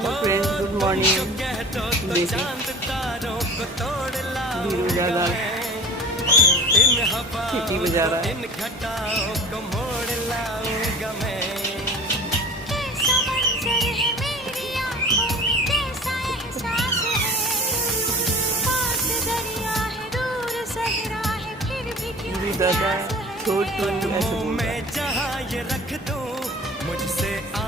Hello friends, good morning. देखिए धीरू ज़्यादा सीटी बजा रहा है। धीरू दादा छोटू ऐसे बोल रहा है।